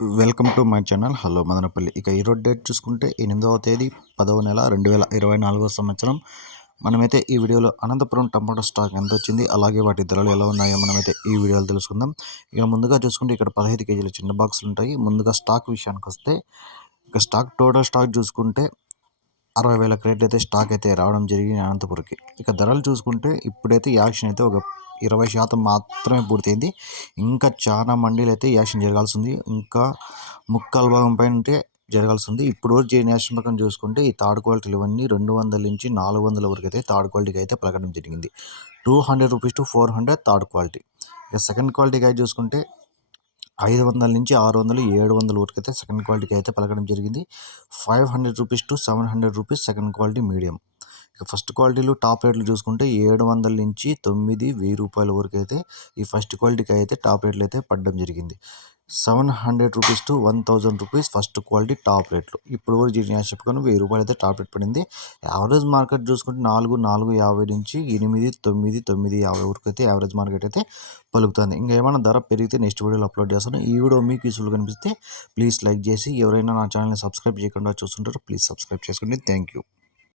Welcome to my channel. Hello Madanapalle. ఇక ఈరోజు date చూసుకుంటే ఎనిమిదవ తేదీ పదవ నెల రెండు వేల ఇరవై నాలుగవ సంవత్సరం. మనమైతే ఈ వీడియోలో అనంతపురం టమాటో స్టాక్ ఎంత వచ్చింది అలాగే వాటి ధరలు ఎలా ఉన్నాయో మనమైతే ఈ వీడియోలో తెలుసుకుందాం. ఇక ముందుగా చూసుకుంటే ఇక్కడ పదహైదు కేజీల చిన్న బాక్సులు ఉంటాయి. ముందుగా స్టాక్ విషయానికి వస్తే ఇక స్టాక్ టోటల్ స్టాక్ చూసుకుంటే అరవై వేల క్రేట్ అయితే స్టాక్ అయితే రావడం జరిగింది అనంతపురంకి. ఇక ధరలు చూసుకుంటే ఇప్పుడైతే యాక్షన్ అయితే ఒక ఇరవై శాతం మాత్రమే పూర్తయింది. ఇంకా చాలా మండీలు అయితే యాక్షన్ జరగాల్సి ఉంది ఇంకా ముక్కల భాగం పైన ఉంటే జరగాల్సి ఉంది ఇప్పుడు జేఎన్ యాక్షన్ ప్రకారం చూసుకుంటే ఈ థర్డ్ క్వాలిటీలు ఇవన్నీ రెండు వందల నుంచి నాలుగు వందల వరకు అయితే థర్డ్ క్వాలిటీకి అయితే పలకడం జరిగింది. Two hundred rupees to four hundred third quality. ఇక సెకండ్ క్వాలిటీకి అయితే చూసుకుంటే ఐదు వందల నుంచి ఆరు వందలు ఏడు వందల వరకు అయితే సెకండ్ క్వాలిటీకి అయితే పలకడం జరిగింది. Five hundred rupees to seven hundred rupees second quality medium. First క్వాలిటీలు టాప్ రేట్లు చూసుకుంటే ఏడు వందల నుంచి తొమ్మిది వెయ్యి రూపాయల వరకు అయితే ఈ ఫస్ట్ క్వాలిటీకి అయితే టాప్ రేట్లు అయితే పడడం జరిగింది. Seven hundred rupees to one thousand rupees first quality top రేట్లు. ఇప్పుడు కూడా జీనియా చెప్పుకొని వెయ్యి రూపాయలు అయితే టాప్ రేట్ పడింది. యావరేజ్ మార్కెట్ చూసుకుంటే నాలుగు నాలుగు యాభై నుంచి ఎనిమిది తొమ్మిది తొమ్మిది యాభై వరకు అయితే యావరేజ్ మార్కెట్ అయితే పలుకుతుంది. ఇంకా ఏమైనా ధర పెరిగితే నెక్స్ట్ వీడియోలో అప్లోడ్ చేస్తాను. ఈ వీడియో మీకు యూస్ఫుల్ కనిపిస్తే ప్లీజ్ లైక్ చేసి ఎవరైనా నా ఛానల్ని సబ్స్క్రైబ్ చేయకుండా చూస్తుంటారో ప్లీజ్ సబ్స్క్రైబ్ చేసుకోండి. Thank you